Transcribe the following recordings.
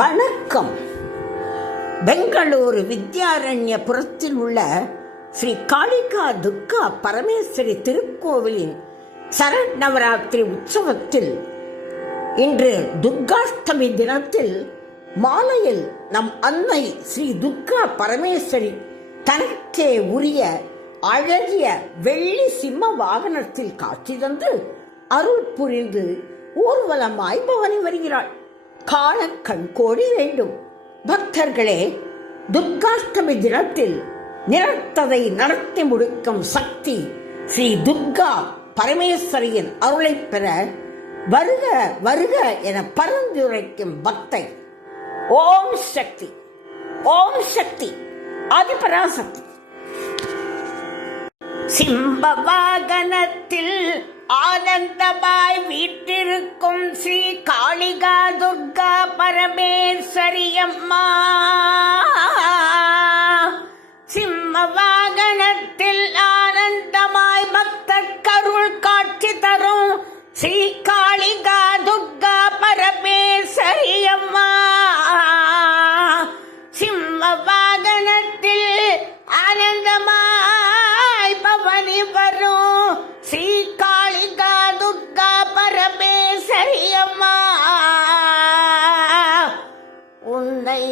வணக்கம். பெங்களூரு வித்யாரண்யபுரத்தில் உள்ள ஸ்ரீ காளிகா துர்கா பரமேஸ்வரி திருக்கோவிலின் சரண் நவராத்திரி உற்சவத்தில் இன்று துர்காஷ்டமி தினத்தில் மாலையில் நம் அன்னை ஸ்ரீ துர்கா பரமேஸ்வரி தனக்கே உரிய அழகிய வெள்ளி சிம்ம வாகனத்தில் காட்சி தந்து அருள் புரிந்து ஊர்வலமாய் பவனி வருகிறாள். காண கண்கோடி வேண்டும். பக்தர்களே, துர்காஷ்டமி தினத்தில் நிறத்ததை நடத்தி முடிக்கும் சக்தி ஸ்ரீ துர்கா பரமேஸ்வரியின் அருளை பெற வருக வருக என பரிந்துரைக்கும் பக்தை. ஓம் சக்தி, ஓம் சக்தி, ஆதிபராசக்தி. சிம்ம வாகனத்தில் ஆனந்தமாய் வீற்றிருக்கும் ஸ்ரீ காளிகா துர்கா பரமேஸ்வரி அம்மா. சிம்ம வாகனத்தில் ஆனந்தமாய் பக்தர்க்கருள் காட்சி தரும் ஸ்ரீ காளிகா துர்கா பரமேஸ்வரி அம்மா. சிம்ம வாகனத்தில் ஆனந்தமாய் பவனி வரும் ஸ்ரீ காளிகா துர்கா பரமேஸ்வரி அம்மா. உன்னை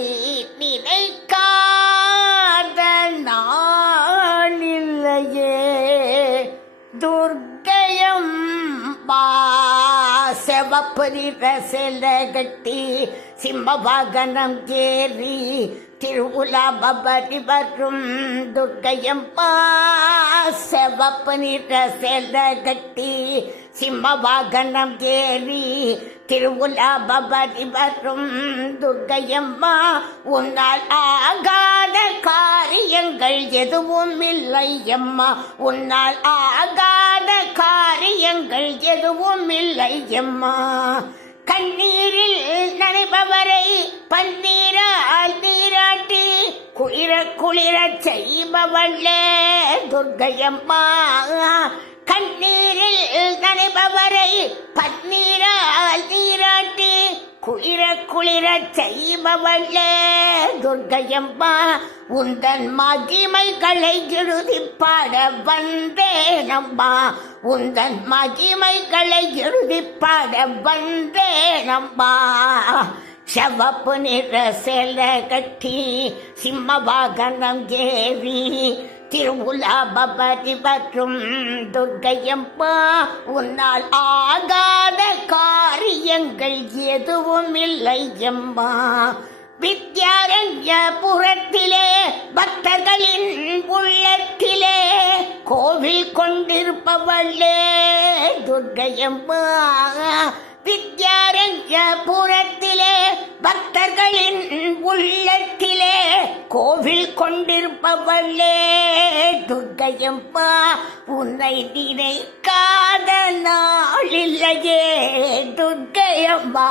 நினைக்காத நாளில்லையே துர்க்கையம்மா. செவப்பு நிற சேலை கட்டி சிம்ம வாகனம் ஏறி திருவுலா பவனி வரும் துர்க்கையம்மா. செவப்பு நிற சேலை கட்டி சிம்ம வாகனம் ஏறி திருவுலா பவனி வரும் துர்க்கையம்மா. உன்னால் ஆகாத காரியங்கள் எதுவும் இல்லை அம்மா. உன்னால் ஆகாத காரியங்கள் எதுவும் இல்லை அம்மா. கண்ணீரில் நனைபவரை பன்னீரால் நீராட்டி குளிர குளிர செய்பவளே துர்க்கையம்மா. கண்ணீரில் நனைபவரை பன்னீரால் நீராட்டி குளிர குளிர செய்பவளே துர்க்கையம்மா. உந்தன் மகிமைகளை எழுதி பாட வந்தேனம்மா. உந்தன் மகிமைகளை எழுதி பாட வந்தேனம்மா. செவப்பு நிற சேலை கட்டி சிம்ம வாகனம் ஏறி திருவுலா பவனி வரும் துர்க்கையம்மா. உன்னால் ஆகாத காரியங்கள் எதுவும் இல்லை அம்மா. வித்யாரண்யபுரத்திலே பக்தர்களின் உள்ளத்திலே கோவில் கொண்டிருப்பவளே துர்க்கையம்மா. வித்யாரண்யபுரத்திலே பக்தர்களின் உள்ளத்திலே கோவில் கொண்டிருப்பவளே துர்க்கையம்மா. உன்னை நினைக்காத நாளில்லையே துர்க்கையம்மா.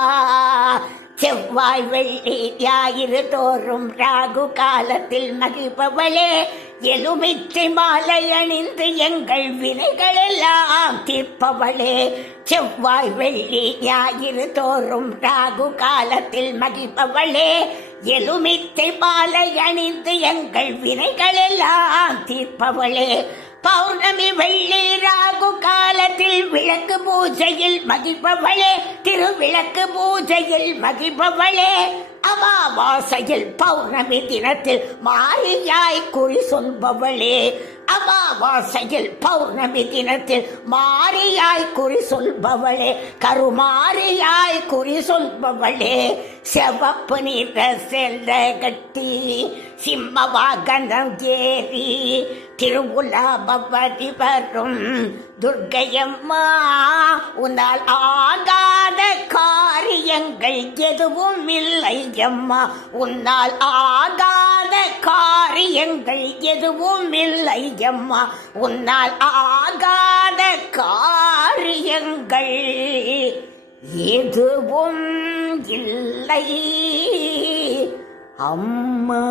செவ்வாய் வெள்ளி ஞாயிறு தோறும் ராகு காலத்தில் மகிழ்பவளே எலுமிச்சை மாலை அணிந்து எங்கள் வினைகளெல்லாம் தீர்ப்பவளே. செவ்வாய் வெள்ளி ஞாயிறு தோறும் ராகு காலத்தில் மகிழ்பவளே எலுமிச்சை மாலை அணிந்து எங்கள் வினைகளெல்லாம் தீர்ப்பவளே. பௌர்ணமி வெள்ளி ராகு காலத்தில் விளக்கு பூஜையில் மகிழ்பவளே திருவிளக்கு பூஜையில் மகிழ்பவளே. அமாவாசையில் பௌர்ணமி தினத்தில் மாரியாய் குறி சொல்பவளே. அமாவாசையில் பௌர்ணமி தினத்தில் மாரியாய் குறி சொல்பவளே கருமாரியாய் குறி சொல்பவளே. செவப்பு நிற சேலை கட்டி சிம்ம வாகனம் ஏறி திருவுலா பவனி வரும் துர்க்கையம்மா. உன்னால் ஆகாத காரியங்கள் எதுவும் இல்லை அம்மா. உன்னால் ஆகாத காரியங்கள் எதுவும் இல்லை அம்மா. உன்னால் ஆகாத காரியங்கள் எதுவும் இல்லை அம்மா.